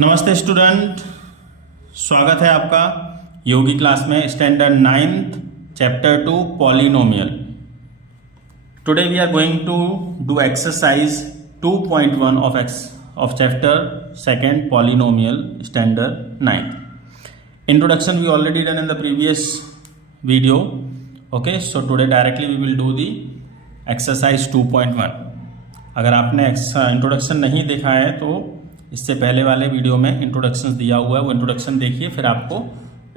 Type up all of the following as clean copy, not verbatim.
नमस्ते स्टूडेंट, स्वागत है आपका योगी क्लास में standard 9th chapter 2 polynomial. Today we are going to do exercise 2.1 of chapter 2 polynomial standard 9th. Introduction we already done in the previous video. Okay, so today directly we will do the exercise 2.1. अगर आपने introduction नहीं देखा है तो इससे पहले वाले video में इंट्रोडक्शन दिया हुआ है, वो इंट्रोडक्शन देखिए, फिर आपको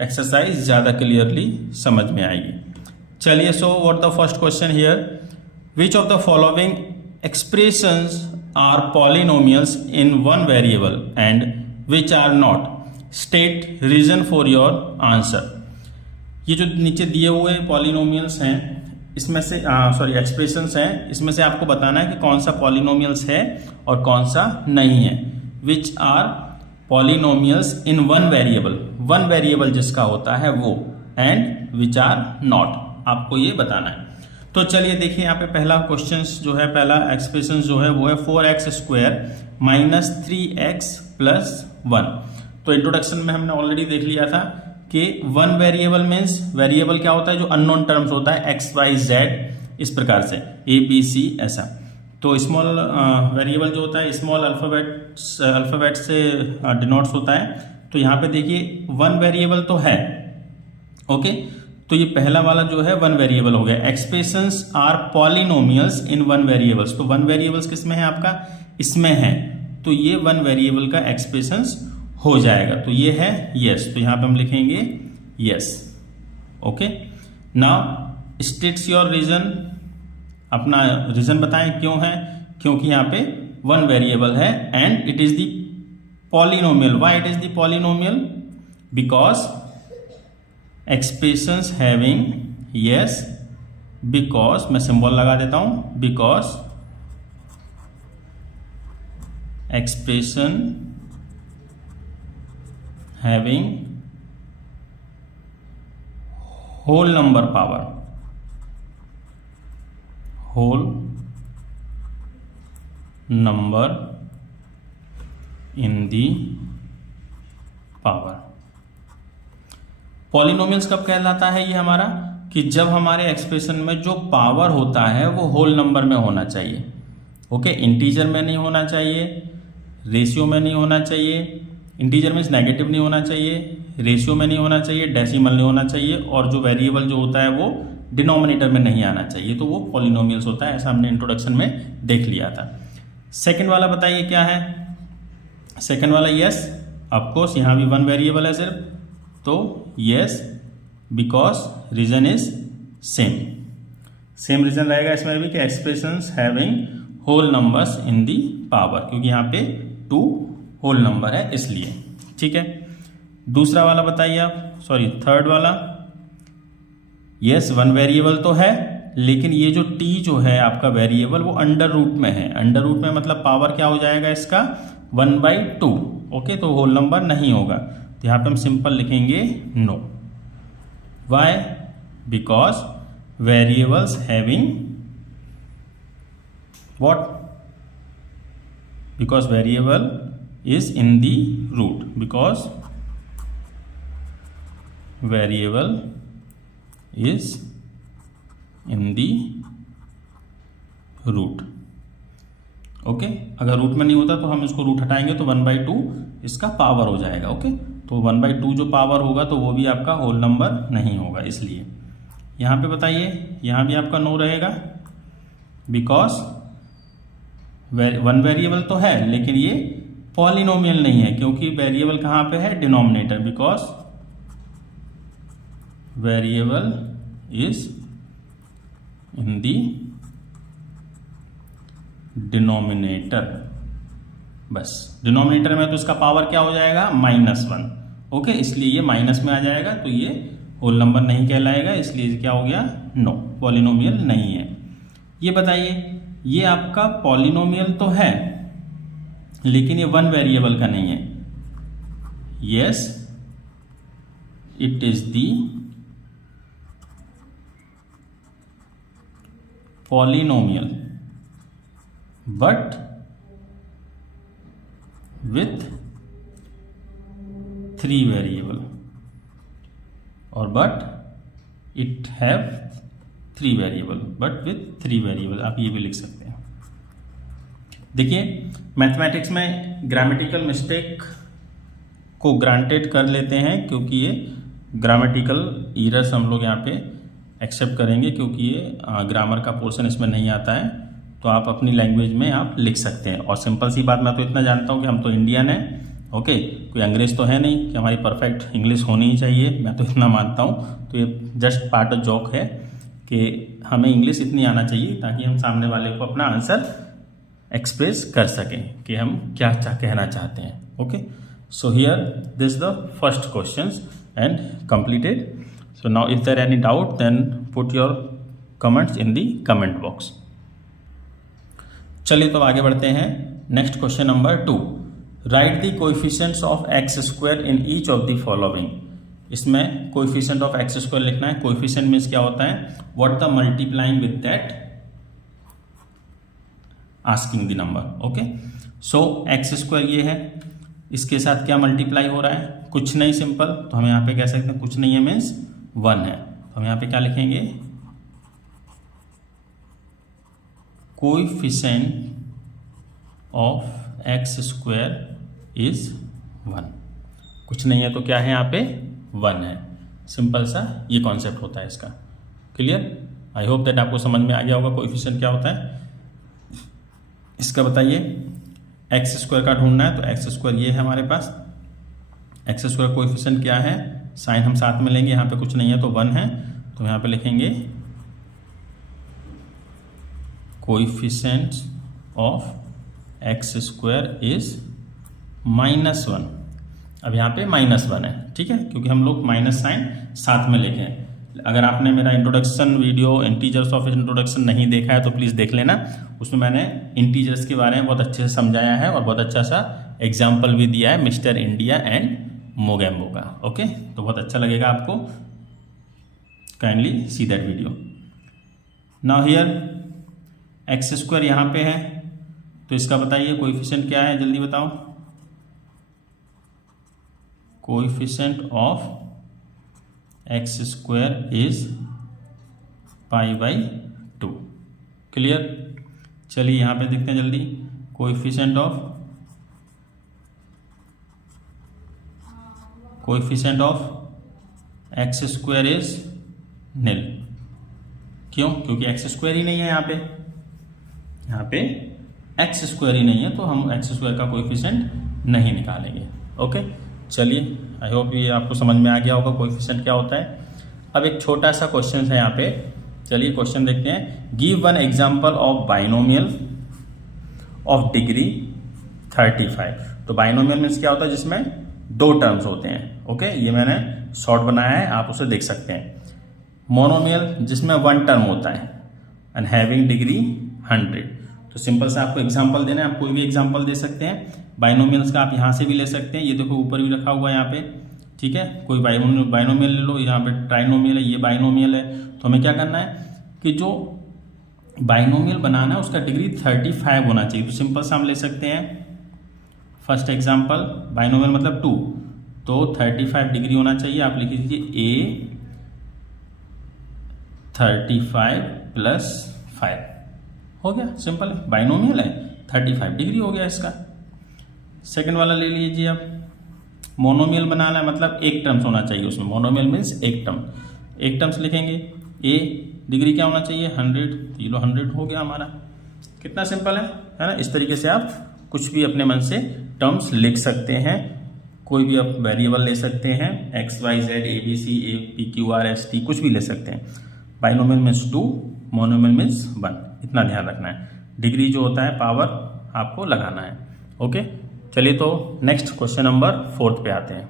एक्सरसाइज ज़्यादा क्लियरली समझ में आएगी। चलिए, so what the first question here, which of the following expressions are polynomials in one variable and which are not, state reason for your answer. ये जो नीचे दिए हुए पॉलिनोमियल्स हैं इसमें से एक्सप्रेशंस हैं, इसमें से आपको बताना है कि कौन सा पॉलिनोमियल्स है और कौन सा नहीं है। Which are polynomials in one variable, one variable जिसका होता है वो, एंड विच आर नॉट, आपको ये बताना है। तो चलिए देखिए, यहाँ पे पहला क्वेश्चन जो है, पहला एक्सप्रेशन जो है वो है 4x² माइनस 3x प्लस 1। तो इंट्रोडक्शन में हमने ऑलरेडी देख लिया था कि वन वेरिएबल मीन्स, वेरिएबल क्या होता है, जो अननोन टर्म्स होता है x y z, इस प्रकार से a b c ऐसा। तो स्मॉल वेरिएबल जो होता है स्मॉल अल्फ़ाबेट से डिनोट्स होता है। तो यहाँ पे देखिए वन वेरिएबल तो है, ओके, तो ये पहला वाला जो है वन वेरिएबल हो गया। Expressions are polynomials in one variables, तो वन वेरिएबल्स किस में है आपका, इसमें है, तो ये वन वेरिएबल का एक्सप्रेशंस हो जाएगा। तो ये है यस, तो यहाँ पे हम लिखेंगे yes. Okay, now states your reason, अपना रीजन बताएं क्यों है, क्योंकि यहाँ पे वन वेरिएबल है and it is the polynomial. Why it is the polynomial, because expressions having, yes, because, मैं सिंबल लगा देता हूं, because expression having whole number power, whole number in the power। Polynomials कब कहलाता है ये हमारा, कि जब हमारे एक्सप्रेशन में जो पावर होता है वो होल नंबर में होना चाहिए। ओके, इंटीजर में नहीं होना चाहिए, रेशियो में नहीं होना चाहिए, इंटीजर मीन्स नेगेटिव नहीं होना चाहिए, रेशियो में नहीं होना चाहिए, डेसिमल नहीं होना चाहिए, और जो वेरिएबल जो होता है वो डिनोमिनेटर में नहीं आना चाहिए, तो वो पॉलिनोमियल्स होता है। ऐसा हमने इंट्रोडक्शन में देख लिया था। सेकंड वाला बताइए क्या है, सेकंड वाला यस, ऑफकोर्स यहाँ भी वन वेरिएबल है सिर्फ, तो yes, because reason is same, same reason रहेगा इसमें भी कि expressions having whole numbers in the power, क्योंकि यहाँ पे 2 होल नंबर है इसलिए। ठीक है, दूसरा वाला बताइए आप, थर्ड वाला, यस, वन वेरिएबल तो है, लेकिन ये जो t जो है आपका वेरिएबल वो अंडर रूट में है। अंडर रूट में मतलब पावर क्या हो जाएगा इसका, 1/2। ओके, तो होल नंबर नहीं होगा, तो यहाँ पे हम सिंपल लिखेंगे no. Why, because variables having what, because variable is in the root, because variable is in the root। Okay, अगर रूट में नहीं होता तो हम इसको रूट हटाएंगे तो 1/2 इसका पावर हो जाएगा। ओके, तो 1/2 जो पावर होगा तो वो भी आपका होल नंबर नहीं होगा, इसलिए यहाँ पे बताइए, यहाँ भी आपका नो रहेगा, बिकॉज वन वेरिएबल तो है लेकिन ये पॉलिनोमियल नहीं है, क्योंकि वेरिएबल कहाँ पे है, denominator, because variable is in the denominator. बस डिनोमिनेटर में तो इसका पावर क्या हो जाएगा, -1। ओके, इसलिए ये माइनस में आ जाएगा, तो ये होल नंबर नहीं कहलाएगा, इसलिए क्या हो गया, नो, पॉलिनोमियल नहीं है। ये बताइए, ये आपका पॉलिनोमियल तो है लेकिन ये वन वेरिएबल का नहीं है। Yes, it is the polynomial but with 3 variable और but it have 3 variable but with 3 variable, आप ये भी लिख सकते हैं। देखिए मैथमेटिक्स में ग्रामेटिकल मिस्टेक को ग्रांटेड कर लेते हैं, क्योंकि ये ग्रामेटिकल एरर्स हम लोग यहाँ पे एक्सेप्ट करेंगे, क्योंकि ये ग्रामर का पोर्शन इसमें नहीं आता है। तो आप अपनी लैंग्वेज में आप लिख सकते हैं। और सिंपल सी बात, मैं तो इतना जानता हूँ कि हम तो इंडियन हैं, ओके, कोई अंग्रेज तो है नहीं कि हमारी परफेक्ट इंग्लिश होनी ही चाहिए, मैं तो इतना मानता हूँ। तो ये जस्ट पार्ट ऑफ जोक है कि हमें इंग्लिश इतनी आना चाहिए ताकि हम सामने वाले को अपना आंसर एक्सप्रेस कर सकें कि हम क्या कहना चाहते हैं। Okay, so here this the first questions and completed. So now if there any doubt then put your comments in the comment box. चलिए तो आगे बढ़ते हैं। Next question number 2, right the coefficients of x square in each of the following. इसमें coefficient of x square लिखना है। Coefficient means क्या होता है, what the multiplying with that asking the number. Okay, so x square ये है, इसके साथ क्या मल्टीप्लाई हो रहा है, कुछ नहीं, सिंपल। तो हम यहाँ पे कह सकते हैं कुछ नहीं है मीन्स 1 है। तो हम यहाँ पे क्या लिखेंगे, coefficient of x square is 1। कुछ नहीं है तो क्या है यहाँ पे 1 है। सिंपल सा ये कॉन्सेप्ट होता है इसका। क्लियर? आई होप दैट आपको समझ में आ गया होगा कोएफिशिएंट क्या होता है इसका। बताइए, एक्स स्क्वायर का ढूंढना है तो एक्स स्क्वायर ये है हमारे पास। एक्स स्क्वायर कोएफिशिएंट क्या है, साइन हम साथ में लेंगे, यहाँ पे कुछ नहीं है तो 1 है। तो यहाँ पे लिखेंगे coefficient of x square is -1। अब यहाँ पे -1 है, ठीक है, क्योंकि हम लोग माइनस साइन साथ में लेके हैं। अगर आपने मेरा introduction video integers of introduction नहीं देखा है तो प्लीज़ देख लेना। उसमें मैंने इंटीजर्स के बारे में बहुत अच्छे से समझाया है और बहुत अच्छा सा एग्जाम्पल भी दिया है मिस्टर इंडिया एंड मोगेम्बो का। ओके, तो बहुत अच्छा लगेगा आपको, kindly see that video. Now here x square यहाँ पे है, तो इसका बताइए कोएफिशिएंट क्या है, जल्दी बताओ। Coefficient of x square is π/2। Clear? चलिए यहाँ पे देखते हैं जल्दी, coefficient of x square is nil. क्यों? क्योंकि एक्स स्क्वायर ही नहीं है यहाँ पे एक्स स्क्वायर ही नहीं है, तो हम एक्स स्क्वायर का कोएफिशिएंट नहीं निकालेंगे। ओके, चलिए आई होप ये आपको समझ में आ गया होगा कोएफिशिएंट क्या होता है। अब एक छोटा सा क्वेश्चन है यहाँ पे, चलिए क्वेश्चन देखते हैं। Give one example of binomial of degree 35। तो बाइनोमियल मीन्स क्या होता है, जिसमें 2 टर्म्स होते हैं। ओके, ये मैंने शॉर्ट बनाया है, आप उसे देख सकते हैं। मोनोमियल जिसमें 1 टर्म होता है एंड हैविंग डिग्री 100। तो सिंपल से आपको एग्जांपल देना है, आप कोई भी एग्जांपल दे सकते हैं। बाइनोमियल्स का आप यहाँ से भी ले सकते हैं, ये देखो ऊपर भी रखा हुआ है यहाँ पे, ठीक है। कोई बाइनोमियल ले लो, यहाँ पे ट्राइनोमियल है, ये बाइनोमियल है। तो हमें क्या करना है कि जो बाइनोमियल बनाना है उसका डिग्री 35 होना चाहिए। तो सिंपल से हम ले सकते हैं फर्स्ट एग्जाम्पल, बाइनोमियल मतलब 2, तो 35 डिग्री होना चाहिए। आप लिख लीजिए a 35 + 5 हो गया, सिंपल है, बाइनोमियल है, 35 डिग्री हो गया इसका। सेकंड वाला ले लीजिए आप, मोनोमियल बनाना है, मतलब 1 टर्म्स होना चाहिए उसमें। मोनोमियल मीन्स 1 टर्म, 1 टर्म्स लिखेंगे। a डिग्री क्या होना चाहिए 100, तो ये लो 100 हो गया हमारा। कितना सिंपल है ना। इस तरीके से आप कुछ भी अपने मन से टर्म्स लिख सकते हैं, कोई भी आप वेरिएबल ले सकते हैं, x y z a b c a p q r s t कुछ भी ले सकते हैं। बाइनोमियल मीन्स 2, मोनोमियल मीन्स 1, इतना ध्यान रखना है। डिग्री जो होता है पावर आपको लगाना है। ओके, चलिए तो नेक्स्ट क्वेश्चन नंबर 4 पे आते हैं।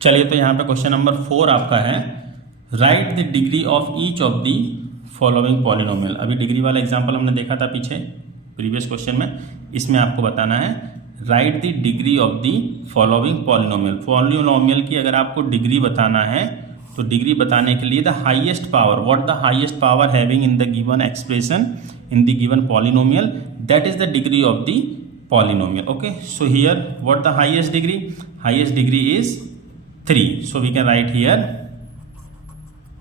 चलिए तो यहाँ पे क्वेश्चन नंबर 4 आपका है, right the degree of each of the following polynomial. अभी डिग्री वाला एग्जांपल हमने देखा था पीछे प्रीवियस क्वेश्चन में, इसमें आपको बताना है right the degree of the following polynomial. Polynomial की अगर आपको डिग्री बताना है तो डिग्री बताने के लिए the highest power, what the highest power having in the given expression in the given polynomial, that is the degree of the polynomial. Okay, so here what the highest degree? Highest degree is 3. So we can write here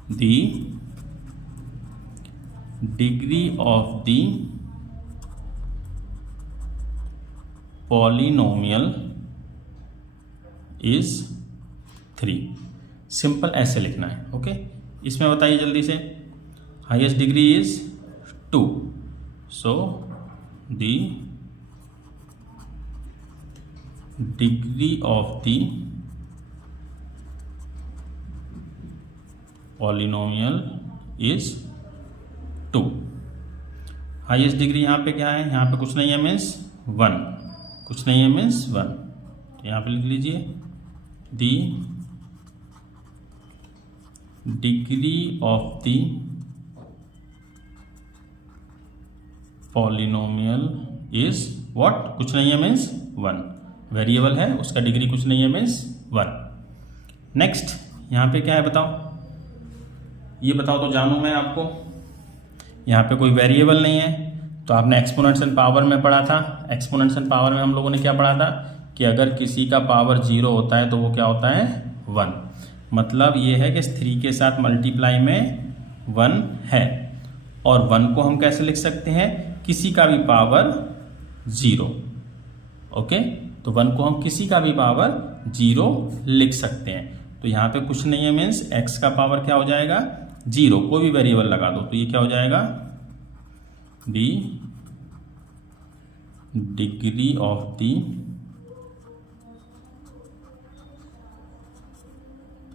the degree of the polynomial is 3. Simple ऐसे लिखना है. Okay, इसमें बताइए जल्दी से. Highest degree is 2. So the degree of the polynomial is 2. Highest degree यहाँ पे क्या है? यहाँ पे कुछ नहीं है, मीन्स 1. कुछ नहीं है मीन्स 1. तो यहाँ पे लिख लीजिए the degree of the polynomial is what? कुछ नहीं है मीन्स 1. वेरिएबल है, उसका डिग्री कुछ नहीं है मीन्स 1. नेक्स्ट यहाँ पे क्या है बताओ? ये बताओ तो जानूँ मैं आपको. यहाँ पे कोई वेरिएबल नहीं है, तो आपने एक्सपोनेंट्स एंड पावर में पढ़ा था. एक्सपोनेंट्स एंड पावर में हम लोगों ने क्या पढ़ा था कि अगर किसी का पावर 0 होता है तो वो क्या होता है? 1. मतलब ये है कि 3 के साथ मल्टीप्लाई में 1 है. और 1 को हम कैसे लिख सकते हैं? किसी का भी पावर 0. ओके, तो 1 को हम किसी का भी पावर 0 लिख सकते हैं. तो यहाँ पे कुछ नहीं है मीन्स x का पावर क्या हो जाएगा? 0. कोई भी वेरिएबल लगा दो तो ये क्या हो जाएगा? The degree of the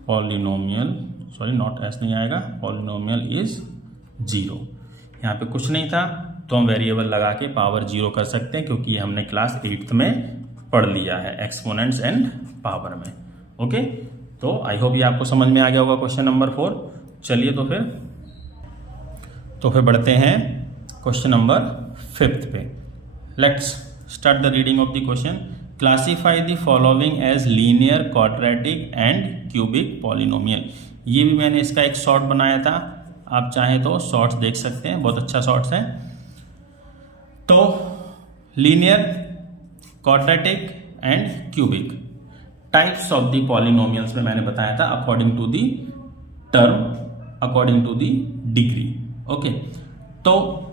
polynomial, sorry not S नहीं आएगा, पॉलिनोमियल इज 0. यहाँ पे कुछ नहीं था तो हम वेरिएबल लगा के पावर 0 कर सकते हैं, क्योंकि ये हमने क्लास 8th में पढ़ लिया है एक्सपोनेंट्स एंड पावर में. ओके, तो आई होप ये आपको समझ में आ गया होगा क्वेश्चन नंबर 4. चलिए तो फिर बढ़ते हैं क्वेश्चन नंबर 5 पे. Let's start the reading of the question. Classify the following as linear, quadratic and cubic polynomial. ये भी मैंने इसका एक शॉर्ट बनाया था, आप चाहें तो शॉर्ट्स देख सकते हैं, बहुत अच्छा शॉर्ट्स है. तो linear, quadratic and cubic types of the polynomials में मैंने बताया था according to the term, according to the degree. Okay, तो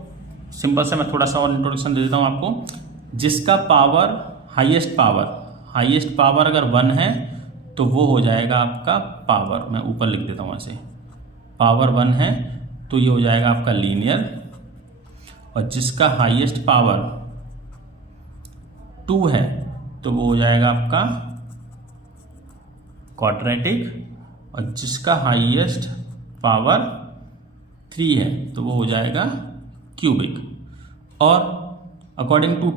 सिंपल से मैं थोड़ा सा और इंट्रोडक्शन दे देता हूं आपको. जिसका पावर हाईएस्ट पावर अगर 1 है तो वो हो जाएगा आपका पावर, मैं ऊपर लिख देता हूं ऐसे, पावर 1 है तो ये हो जाएगा आपका लीनियर. और जिसका हाईएस्ट पावर 2 है तो वो हो जाएगा आपका क्वाड्रेटिक. और जिसका हाईएस्ट पावर 3 है तो वो हो जाएगा क्यूबिक. और अकॉर्डिंग टू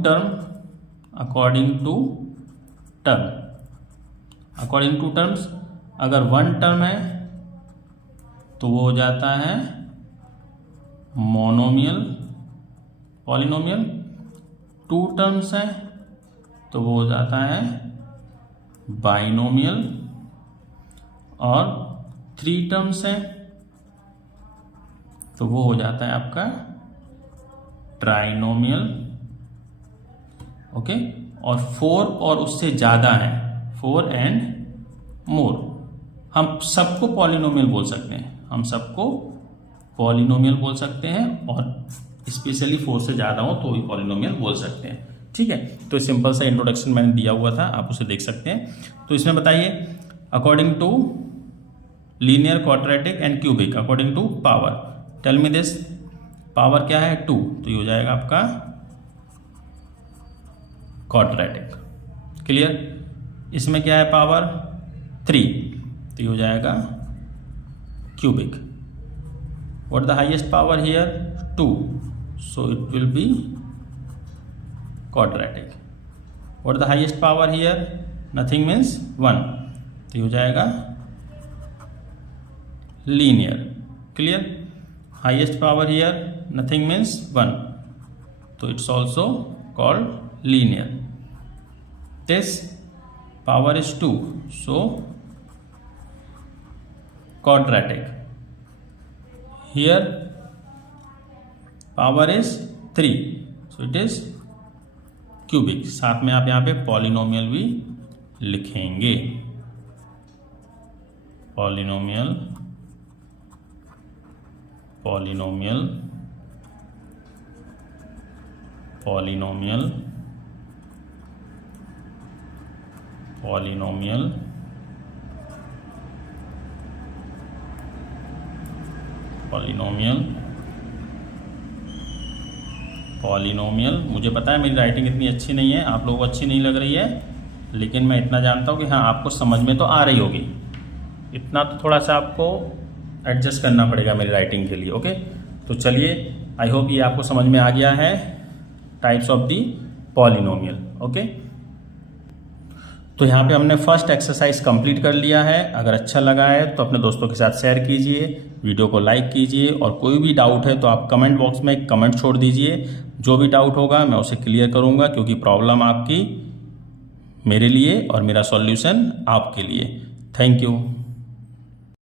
टर्म्स अगर 1 टर्म है तो वो हो जाता है मोनोमियल पॉलिनोमियल. 2 टर्म्स है तो वो हो जाता है बाइनोमियल. और 3 टर्म्स है तो वो हो जाता है आपका ट्राइनोमियल. ओके, और 4 और उससे ज़्यादा है, 4 एंड मोर, हम सबको पॉलिनोमियल बोल सकते हैं. और स्पेशली 4 से ज़्यादा हो तो भी पॉलिनोमियल बोल सकते हैं. ठीक है, तो सिंपल सा इंट्रोडक्शन मैंने दिया हुआ था, आप उसे देख सकते हैं. तो इसमें बताइए according to linear, quadratic and cubic, according to power, tell me this. Power क्या है? 2, तो ये हो जाएगा आपका क्वाड्रेटिक. क्लियर? इसमें क्या है? पावर 3, तो ये हो जाएगा cubic. What the highest power here? 2, so it will be quadratic. What the highest power here? Nothing means 1, तो हो जाएगा linear. Clear? Highest power here, nothing means 1, so it's also called linear. This power is 2, so quadratic. Here power is 3, so it is cubic, साथ में आप यहाँ पे polynomial भी लिखेंगे, polynomial polynomial polynomial polynomial polynomial polynomial. मुझे पता है मेरी राइटिंग इतनी अच्छी नहीं है, आप लोगों को अच्छी नहीं लग रही है, लेकिन मैं इतना जानता हूँ कि हाँ आपको समझ में तो आ रही होगी। इतना तो थोड़ा सा आपको एडजस्ट करना पड़ेगा मेरी राइटिंग के लिए। ओके, तो चलिए, आई होप ये आपको समझ में आ गया है types of the polynomial. Okay, तो यहाँ पे हमने फर्स्ट एक्सरसाइज कंप्लीट कर लिया है। अगर अच्छा लगा है तो अपने दोस्तों के साथ शेयर कीजिए, वीडियो को लाइक कीजिए, और कोई भी डाउट है तो आप कमेंट बॉक्स में एक कमेंट छोड़ दीजिए। जो भी डाउट होगा मैं उसे क्लियर करूँगा, क्योंकि प्रॉब्लम आपकी मेरे लिए और मेरा सॉल्यूशन आपके लिए। Thank you.